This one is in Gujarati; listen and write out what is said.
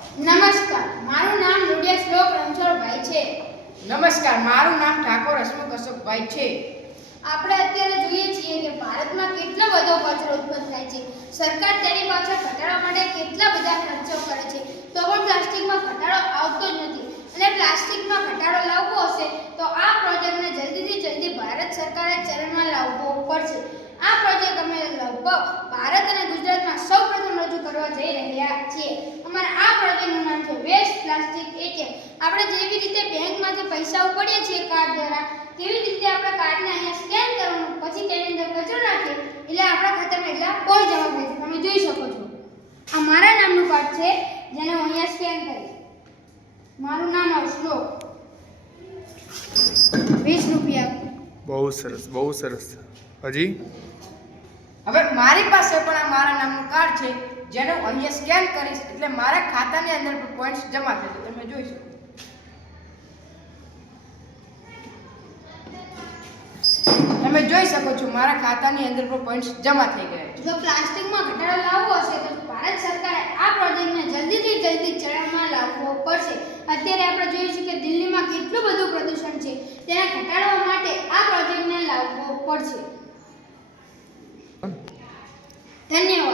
નમસ્કાર, મારું નામ લોડિયા શ્લોક રણછોડભાઈ છે. નમસ્કાર, મારું નામ ઠાકોર હસમુખ અશોકભાઈ છે. આપણે અત્યારે જોઈએ છીએ કે ભારતમાં કેટલો બધો કચરો ઉત્પન્ન થાય છે. સરકાર તેની પાછળ ઘટાડવા માટે કેટલા બધા ખર્ચો કરે છે, તો પણ પ્લાસ્ટિકમાં ઘટાડો આવતો જ નથી. અને પ્લાસ્ટિકમાં ઘટાડો લાવવો હશે તો આ પ્રોજેક્ટને જલ્દીથી જલ્દી ભારત સરકારે ચરણમાં લાવવો પડશે. આ પ્રોજેક્ટ અમે લગભગ ભારત અને ગુજરાતમાં સૌપ્રથમ રજૂ કરવા જઈ રહ્યા છીએ. અમારા આ પ્રોજેક્ટનું નામ છે વેસ્ટ પ્લાસ્ટિક એટીએમ. આપણે જેવી રીતે બેંકમાંથી પૈસા ઉપાડીએ છીએ કાર્ડ દ્વારા, તેવી જ રીતે આપણે કાર્ડને અહીંયા સ્કેન કરવાનું, પછી તેની અંદર કચરો નાખીએ એટલે આપણા ખાતામાં એટલા પોઈન્ટ જમા થાય છે. તમે જોઈ શકો છો, આ મારા નામનું કાર્ડ છે જેને હું અહીંયા સ્કેન કરીશ. મારું નામ શ્લોક, 20 રૂપિયા. બહુ સરસ, બહુ સરસ. હજી હવે મારી પાસે પણ આ મારા નામનું કાર્ડ છે જેને હું અહીંયા સ્કેન કરીશ એટલે મારા ખાતાની અંદર પોઈન્ટ્સ જમા થશે. તમે જોઈ શકો. તમે જોઈ શકો છો મારા ખાતાની અંદર પણ પોઈન્ટ્સ જમા થઈ ગયા છે. જો પ્લાસ્ટિકમાં ઘટાડો લાવવો હશે તો ભારત સરકારે આ પ્રોજેક્ટને જલ્દીથી જલ્દી ચરણમાં લાવવો પડશે. અત્યારે આપણે જોઈએ છીએ કે દિલ્હીમાં કેટલું બધું પ્રદૂષણ છે, તેને ઘટાડવા માટે આ પ્રોજેક્ટને લાવવો પડશે. ધન્યવાદ.